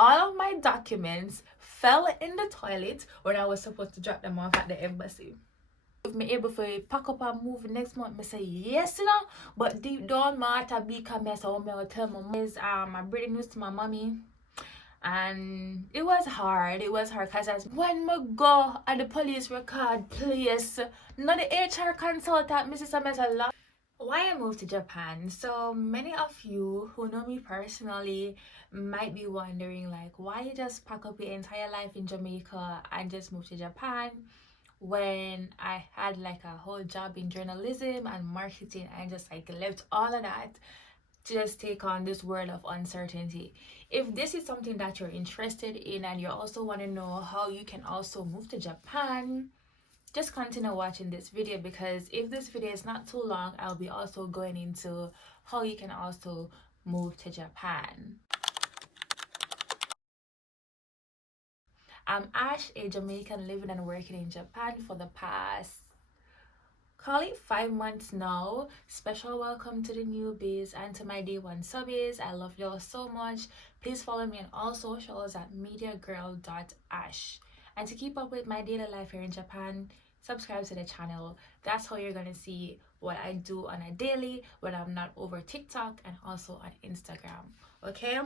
all of my documents fell in the toilet when I was supposed to drop them off at the embassy. If me able to pack up and move next month, me say yes, you know. But deep down, my heart a because me so me will tell my mom is I bring news to my mommy, and it was hard. It was hard because as when me go at the police record place, not the HR consultant, Mrs. a lot. Why I moved to Japan? So many of you who know me personally might be wondering like why you just pack up your entire life in Jamaica and just move to Japan when I had like a whole job in journalism and marketing. I just like left all of that to just take on this world of uncertainty. If this is something that you're interested in and you also want to know how you can also move to Japan, just continue watching this video, because if this video is not too long, I'll be also going into how you can also move to Japan. I'm Ash, a Jamaican living and working in Japan for the past, call it 5 months now. Special welcome to the newbies and to my day one subbies. I love y'all so much. Please follow me on all socials at mediagirl.ash. And to keep up with my daily life here in Japan, subscribe to the channel. That's how you're gonna see what I do on a daily when I'm not over TikTok and also on Instagram. Okay,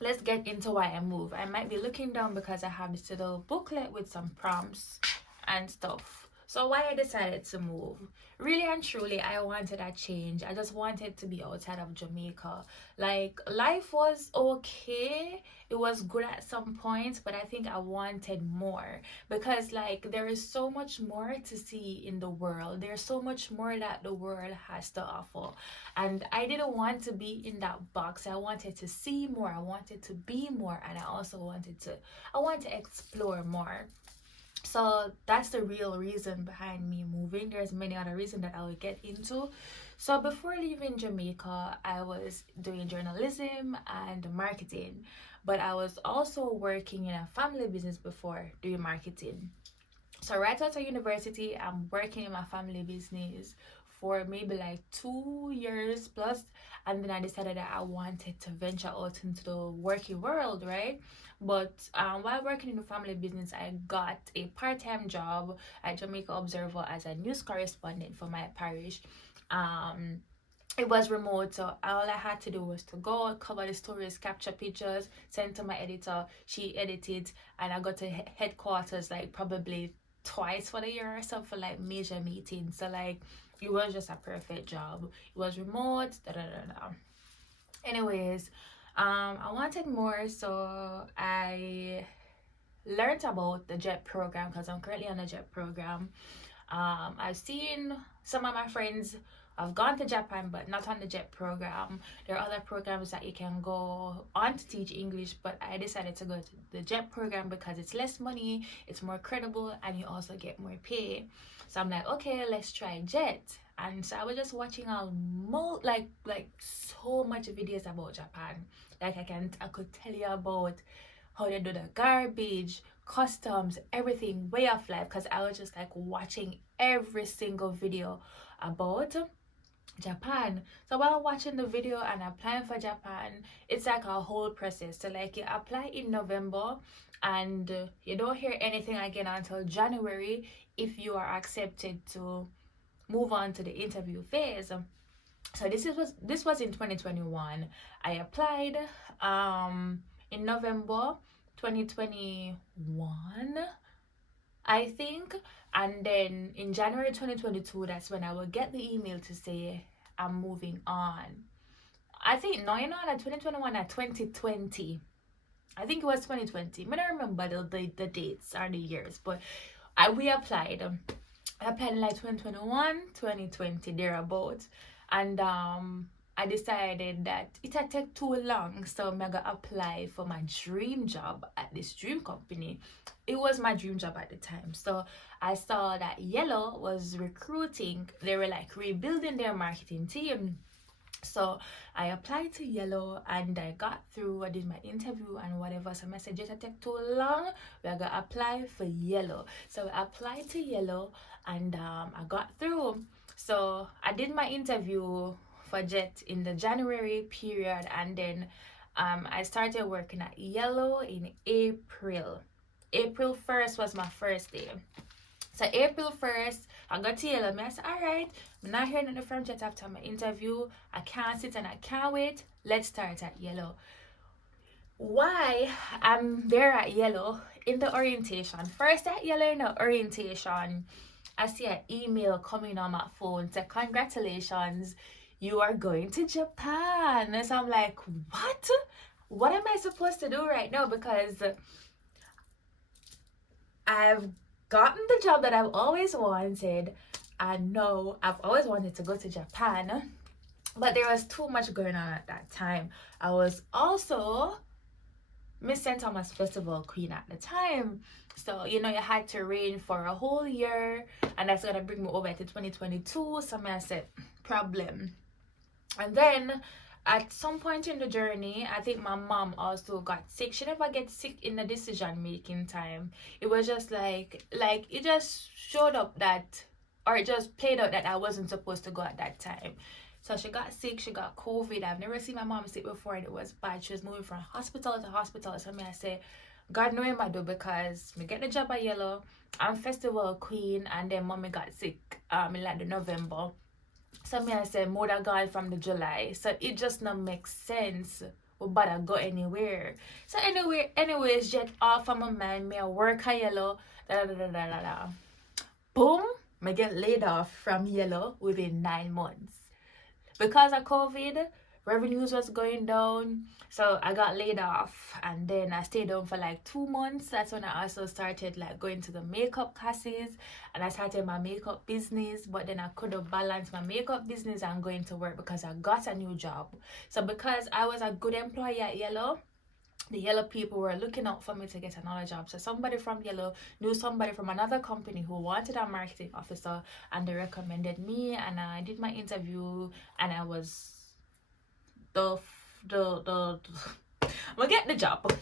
let's get into why I move. I might be looking down because I have this little booklet with some prompts and stuff. So why I decided to move, really and truly, I wanted a change. I just wanted to be outside of Jamaica. Like, life was okay, it was good at some points, but I think I wanted more, because like there is so much more to see in the world. There's so much more that the world has to offer, and I didn't want to be in that box. I wanted to see more, I wanted to be more, and I also wanted to explore more. So that's the real reason behind me moving. There's many other reasons that I will get into. So before leaving Jamaica, I was doing journalism and marketing, but I was also working in a family business before doing marketing. So right out of university, I'm working in my family business for maybe like 2 years plus, and then I decided that I wanted to venture out into the working world, right? But while working in the family business, I got a part-time job at Jamaica Observer as a news correspondent for my parish. It was remote, so all I had to do was to go cover the stories, capture pictures, send to my editor. She edited, and I got to headquarters like probably twice for the year or so for like major meetings. So like it was just a perfect job. It was remote, anyways. I wanted more, so I learned about the JET program because I'm currently on the JET program. I've seen some of my friends have gone to Japan but not on the JET program. There are other programs that you can go on to teach English, but I decided to go to the JET program because it's less money, it's more credible, and you also get more pay. So I'm like, okay, let's try JET. And so I was just watching like so much videos about Japan. Like I could tell you about how they do the garbage, customs, everything, way of life, because I was just like watching every single video about Japan. So while watching the video and applying for Japan, it's like a whole process. So like you apply in November and you don't hear anything again until January if you are accepted to move on to the interview phase. So this was in 2021. I applied in November 2021, I think, and then in January 2022, that's when I will get the email to say I'm moving on. I think no, like 2021 or 2020. I think it was 2020. I don't remember the dates or the years, but we applied. I applied in like 2021, 2020, thereabouts. And I decided that it had take too long, so I'm gonna apply for my dream job at this dream company. It was my dream job at the time. So I saw that Yellow was recruiting. They were like rebuilding their marketing team. So I applied to Yellow and I got through. I did my interview and whatever. So messages that take too long, we're gonna apply for Yellow. So I applied to Yellow and I got through. So I did my interview for JET in the January period, and then I started working at Yellow in April. April 1st was my first day. So April 1st, I got to Yellow. I said, all right, I'm not hearing nothing from Jet after my interview. I can't sit and I can't wait. Let's start at Yellow. Why I'm there at Yellow in the orientation? First at Yellow in the orientation, I see an email coming on my phone. Say, congratulations, you are going to Japan. And so I'm like, what? What am I supposed to do right now? Because I've gotten the job that I've always wanted. I know I've always wanted to go to Japan, but there was too much going on at that time. I was also Miss St. Thomas Festival Queen at the time. So, you had to reign for a whole year, and that's gonna bring me over to 2022. So I said, problem. And then at some point in the journey, I think my mom also got sick. She never gets sick in the decision making time. It was just like it just showed up that, or it just played out that I wasn't supposed to go at that time. So she got sick, she got COVID. I've never seen my mom sick before, and it was bad. She was moving from hospital to hospital. So I say, God know him I do, because me get the job at Yellow, I'm festival queen, and then mommy got sick in like the November. So I say, mother gone from the July. So it just not make sense. We better go anywhere. So anyways, jet off of my mind, me I work at Yellow, boom, me get laid off from Yellow within 9 months. Because of COVID, revenues was going down, so I got laid off, and then I stayed home for like 2 months. That's when I also started like going to the makeup classes, and I started my makeup business. But then I couldn't balance my makeup business and going to work because I got a new job. So because I was a good employee at Yellow, the Yellow people were looking out for me to get another job. So somebody from Yellow knew somebody from another company who wanted a marketing officer, and they recommended me, and I did my interview, and I was I get the job.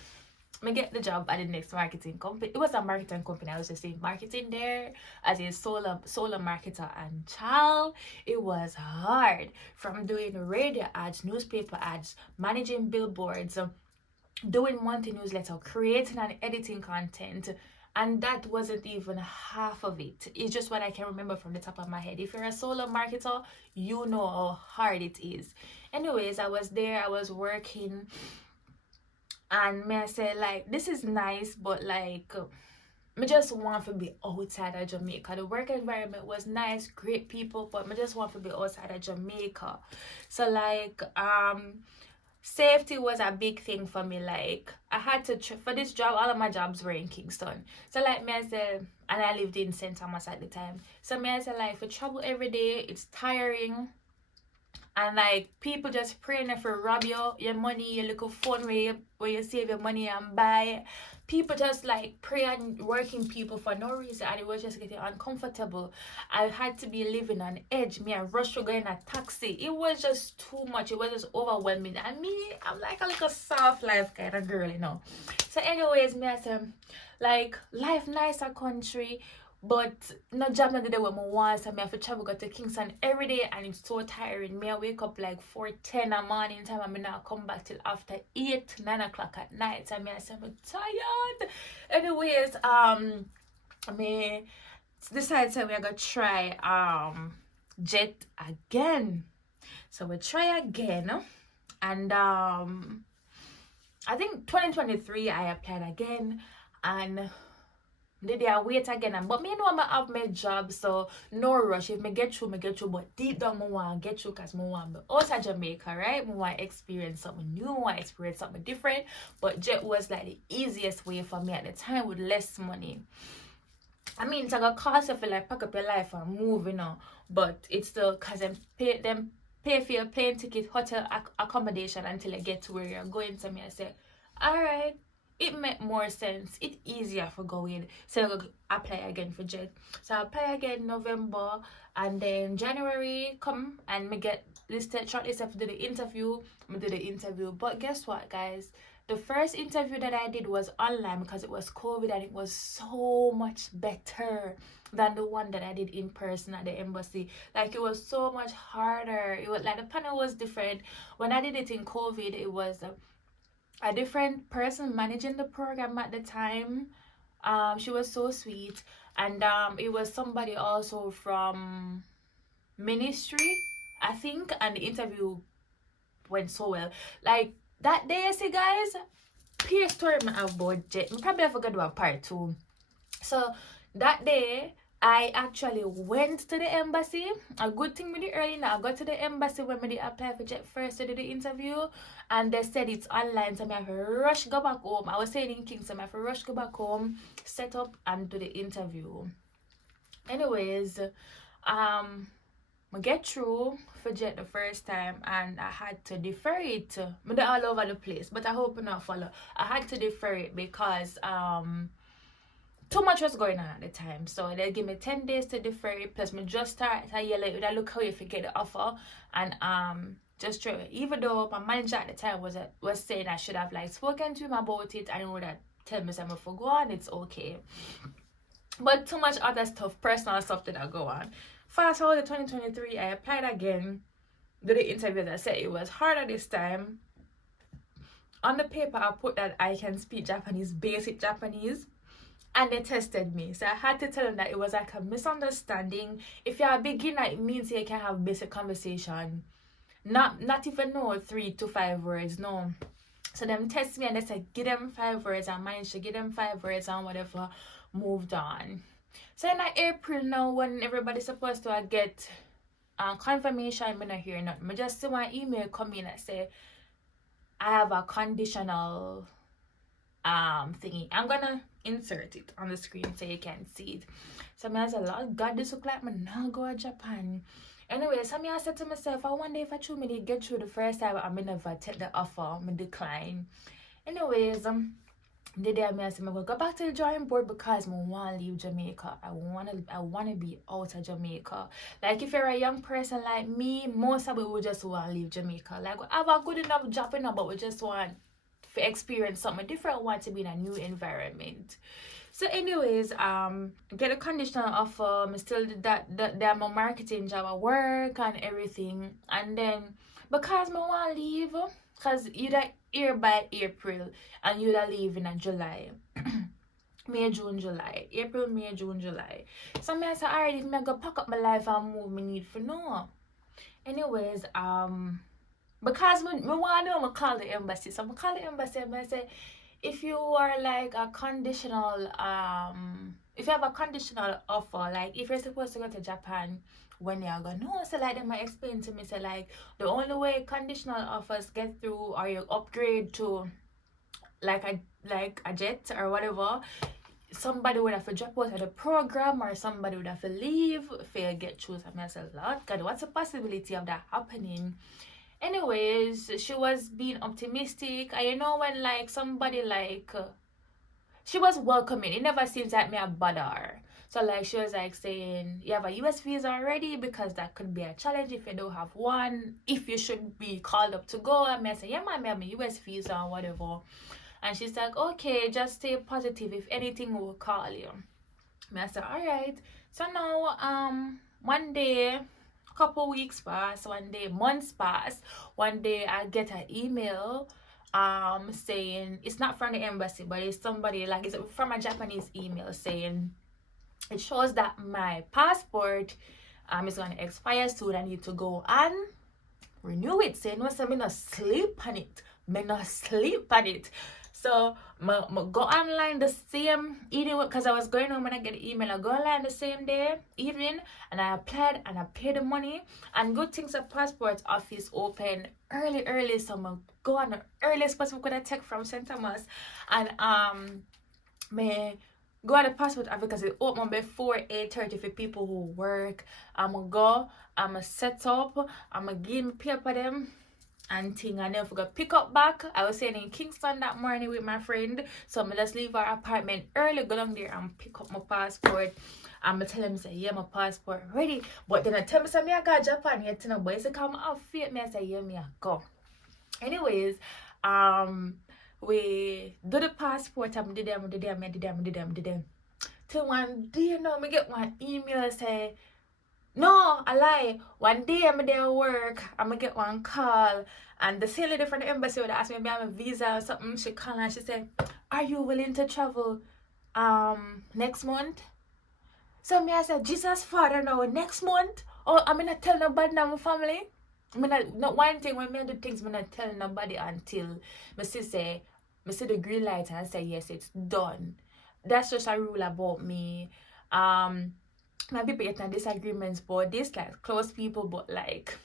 I get the job at the next marketing company. It was a marketing company. I was just in marketing there as a solo marketer, and child, it was hard. From doing radio ads, newspaper ads, managing billboards, doing monthly newsletter, creating and editing content, and that wasn't even half of it. It's just what I can remember from the top of my head. If you're a solo marketer, you know how hard it is. Anyways, I was there, I was working, and me I say, like, this is nice, but like me just want to be outside of Jamaica. The work environment was nice, great people, but me just want to be outside of Jamaica. So like safety was a big thing for me. Like I had to for this job, all of my jobs were in Kingston. So like me I said, and I lived in St. Thomas at the time. So me I said, like, for travel every day, it's tiring. And like people just praying for rob your money, your little phone where you save your money and buy. People just like prey on working people for no reason, and it was just getting uncomfortable. I had to be living on edge. Me and rush to go in a taxi. It was just too much. It was just overwhelming. And me, I'm like a little soft life kind of girl, So anyways, me I said, like, life nice a country, but no job not the day when I want. So I have to travel go to Kingston every day, and it's so tiring. Me I wake up like 4:10 in the morning time, and I not come back till after 8-9 o'clock at night. So I say I'm tired. Anyways, me decided so we're gonna try jet again. So we try again, and I think 2023 I applied again, and did I wait again? But me know I have my job, so no rush. If me get through, but deep down I want to get through, because I want to be outside Jamaica, right? I want to experience something new, I want to experience something different. But jet was like the easiest way for me at the time with less money. I mean, it's gonna cost you for like pack up your life and move, but it's still, because them pay for your plane ticket, hotel accommodation until I get to where you're going. So me I say, alright, it made more sense. It's easier for going. So I apply again for jet. So I apply again November, and then January come and me get shortlisted to do the interview. Me do the interview. But guess what, guys? The first interview that I did was online because it was COVID, and it was so much better than the one that I did in person at the embassy. Like, it was so much harder. It was like the panel was different. When I did it in COVID, it was a different person managing the program at the time. She was so sweet, and it was somebody also from ministry, I think, and the interview went so well. Like that day, see guys, peer story I have about Jet. Probably I forgot to do a part 2. So that day I actually went to the embassy. A good thing with the early now, I got to the embassy when we applied for Jet first to do the interview, and they said it's online, so I have to rush go back home. I was saying in Kingston, I have to rush go back home, set up and do the interview. Anyways, I get through for Jet the first time, and I had to defer it. I'm all over the place, but I hope not follow. I had to defer it because too much was going on at the time, so they give me 10 days to defer it. Plus, me just start a year later. I look how you forget the offer, and just try. Even though my manager at the time was saying I should have like spoken to him about it, I know that tell me something for go on, it's okay. But too much other stuff, personal stuff that I go on. Fast forward to 2023, I applied again, did the interview. I said it was harder this time. On the paper, I put that I can speak Japanese, basic Japanese, and they tested me. So I had to tell them that it was like a misunderstanding. If you're a beginner, it means you can have basic conversation. Not even know 3 to 5 words, no. So them test me and they said, give them 5 words. I managed to give them 5 words and whatever, moved on. So in April now, when everybody's supposed to get confirmation, I'm not hearing nothing. I just see my email come in and say, I have a conditional thingy. I'm gonna insert it on the screen so you can see it. So I said, Lord God, this look like me now go to Japan. Anyway, so I said to myself, I wonder if I truly get through the first time, I may never take the offer, I decline. Anyways, the day I said, I'm going to go back to the drawing board because I want to leave Jamaica. I want to be out of Jamaica. Like, if you're a young person like me, most of it will just want to leave Jamaica. Like, we have a good enough job, but we just want to experience something different, want to be in a new environment. So anyways, get a conditional offer. I still did that my marketing job at work and everything. And then, because I want to leave, because you're here by April and you're leaving in July. May, June, July. April, May, June, July. So I said, alright, if I go pack up my life and move, me need for no. Anyways, because I want to know, I call the embassy. So I call the embassy and I say, if you are like a conditional, if you have a conditional offer, like if you're supposed to go to Japan, when you're going, no, so like they might explain to me, so like the only way conditional offers get through or you upgrade to like a jet or whatever, somebody would have to drop out of the program or somebody would have to leave if you get chosen. I said, Lord God, what's the possibility of that happening? Anyways, she was being optimistic. And you know when like somebody like she was welcoming. It never seems like me a bother her. So like she was like saying, you have a US visa already, because that could be a challenge if you don't have one, if you should be called up to go. And I said, yeah, ma'am, I have a US visa or whatever. And she's like, okay, just stay positive. If anything, we'll call you. I said, alright. So now one day, couple weeks pass, one day months pass, one day I get an email saying, it's not from the embassy, but it's somebody, like it's from a Japanese email saying, it shows that my passport is going to expire soon. I need to go and renew it. Saying, no, so I'm not sleep on it. I'm not sleep on it. So I go online the same evening, because I was going home when I get the email. I go online the same day, evening, and I applied and I paid the money. And good things, the passport office open early, so I go on the earliest possible could I take from St. Thomas. And me go on the passport office because it open before 8:30 for people who work. I'ma go, I'ma set up, I'ma give me paper them and thing, and then if we go pick up back. I was staying in Kingston that morning with my friend, so I'm just leave our apartment early, go down there and pick up my passport. I'm tell him, say, yeah, my passport ready. But then I tell me, say, me I got Japan yet, you know, but he come off feet, me I say, yeah, me I go. Anyways, we do the passport, I did them. Till one day, you know, me get one email say, No, I lie. One day I'm there at work, I'm gonna get one call, and the same lady from the embassy would ask me if I have a visa or something. She called and she said, "Are you willing to travel next month?" So me I said, "Jesus Father, no, next month? Oh, I'm not tell nobody now my family. I mean, not one thing when me do things, I'm not tell nobody until me say the green light and say yes, it's done. That's just a rule about me. My people get in disagreements about this, like close people, but like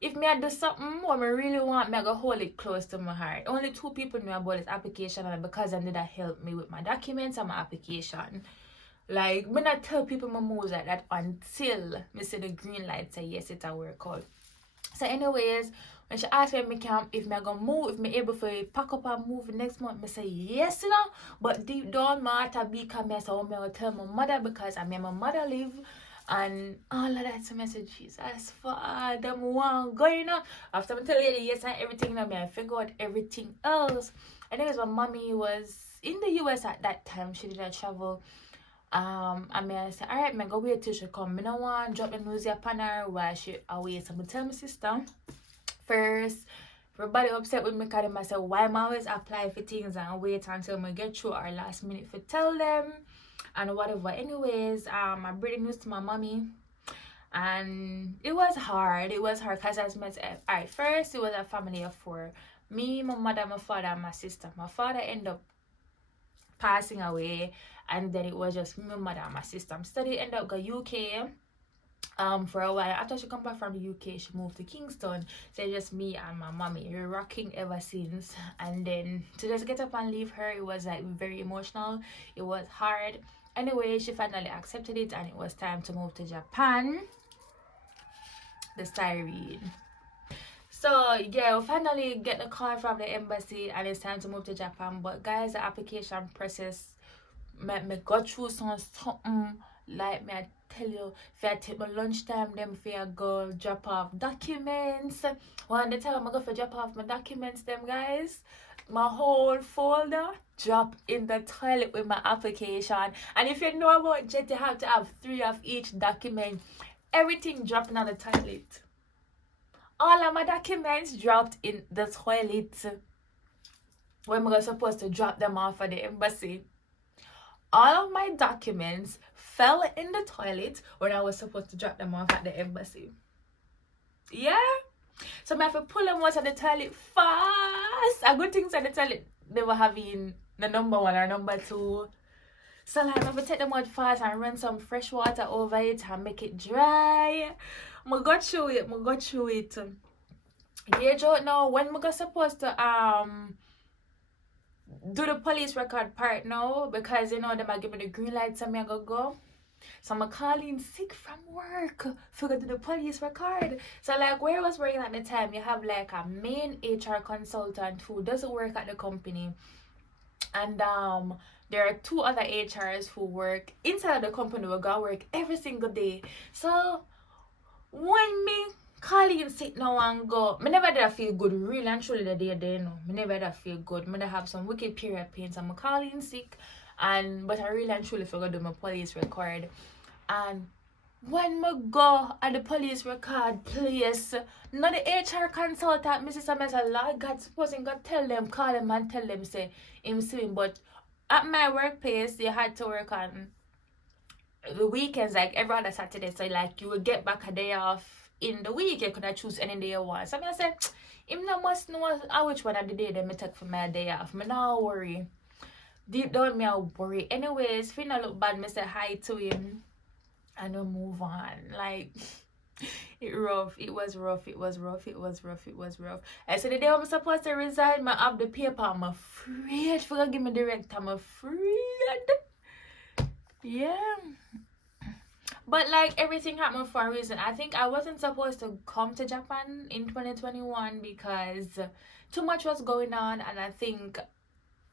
if me I do something what I really want, me I go hold it close to my heart. Only 2 people know about this application, and because I need that help me with my documents and my application. Like, me not tell people my moves like that until me see the green light say yes, it's a workout. So anyways, when she asked me if me gonna move, if me able to pack up and move next month, me say yes, you know. But deep down my heart a beat, cause me say, oh, me gonna tell my mother because I mean my mother live and all of that. So me say, Jesus, Father, I want go, you know. After me tell you yes and everything, you know, me I figure out everything else. Anyways, my mommy was in the US at that time. She didn't travel. And I said, alright, me go wait till she come. Me no want drop the news upon her while she away. So I tell my sister first. Everybody upset with me because I said, why am I always apply for things and wait until I get through our last minute for tell them and whatever. Anyways, I bring the news to my mommy. And it was hard. It was hard because as I said, alright, first it was a family of 4. Me, my mother, my father, and my sister. My father ended up passing away, and then it was just me, my mother, and my sister. I'm studying, ended up go UK for a while. After she come back from the UK, she moved to Kingston. So it's just me and my mommy. We're rocking ever since. And then to just get up and leave her, it was like very emotional. It was hard. Anyway, she finally accepted it, and it was time to move to Japan. The siren. So yeah, we finally get the call from the embassy, and it's time to move to Japan. But guys, the application process me go through something like me I tell you, if I take my lunchtime, them if I go drop off documents. One the time I go for drop off my documents, them guys, my whole folder drop in the toilet with my application. And if you know about Jet, you have to have 3 of each document. Everything dropping on the toilet. All of my documents dropped in the toilet when I was supposed to drop them off at the embassy. All of my documents fell in the toilet when I was supposed to drop them off at the embassy. Yeah. So I have to pull them out of the toilet fast. A good thing at the toilet, they were having the number 1 or number 2. So like, I have to take them out fast and run some fresh water over it and make it dry. I got through it. You don't know when I was supposed to do the police record part now, because you know them I give me the green light, so me I go. So I'm calling sick from work to go to the police record. So like where I was working at the time, you have like a main HR consultant who doesn't work at the company, and there are 2 other HRs who work inside the company who go work every single day. So when me calling sick now and go, me never did feel good really and truly the day they know. Me never did feel good. Me have some wicked period pains. I'm calling sick, but I really and truly forgot to do my police record. And when me go at the police record place, not the HR consultant, Mrs. Samesa, Lord God, supposing God tell them, call them and tell them say him swimming. But at my workplace, you had to work on the weekends like every other Saturday. So like you would get back a day off in the week. You could have choose any day you want. So I said, him no must know which one of the day them me take for my day off. Me not worry. Deep down me I worry. Anyways, if you not look bad, me say hi to him and we move on. Like it was rough. I said the day I'm supposed to resign, I have the paper. I'm afraid for give me direct. I'm afraid. Yeah. But like everything happened for a reason. I think I wasn't supposed to come to Japan in 2021 because too much was going on, and I think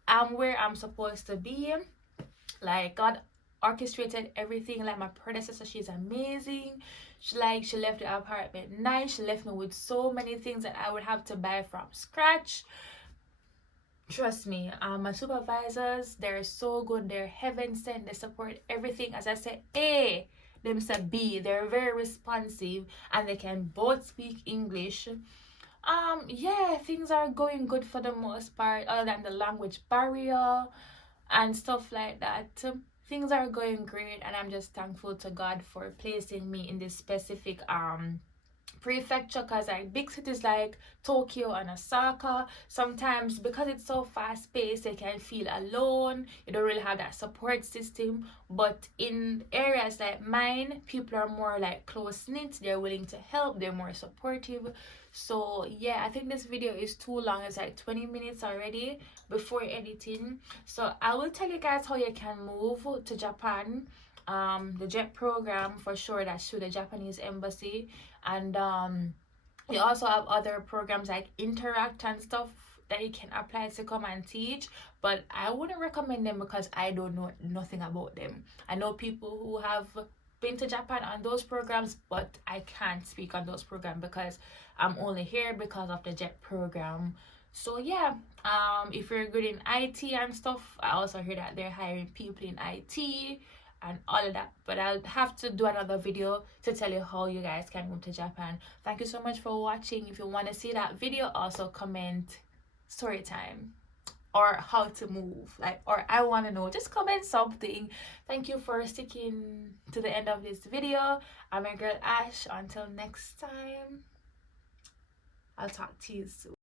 I'm where I'm supposed to be. Like God orchestrated everything. Like my predecessor, she's amazing. She left the apartment nice. She left me with so many things that I would have to buy from scratch. Trust me, my supervisors, they're so good. They're heaven sent. They support everything. As I said, hey, them say B. They're very responsive and they can both speak English. Yeah, things are going good for the most part, other than the language barrier and stuff like that. Things are going great, and I'm just thankful to God for placing me in this specific prefecture, because like big cities like Tokyo and Osaka, sometimes because it's so fast paced, they can feel alone. You don't really have that support system. But in areas like mine, people are more like close knit, they're willing to help, they're more supportive. So yeah, I think this video is too long. It's like 20 minutes already before editing. So I will tell you guys how you can move to Japan. The jet program for sure, that's through the Japanese embassy. And you also have other programs like Interact and stuff that you can apply to come and teach, but I wouldn't recommend them because I don't know nothing about them. I know people who have been to Japan on those programs, but I can't speak on those programs because I'm only here because of the jet program. So yeah, if you're good in IT and stuff, I also hear that they're hiring people in IT and all of that, but I'll have to do another video to tell you how you guys can move to Japan. Thank you so much for watching. If you want to see that video, also comment story time or how to move, like, or I want to know, just comment something. Thank you for sticking to the end of this video. I'm your girl Ash. Until next time, I'll talk to you soon.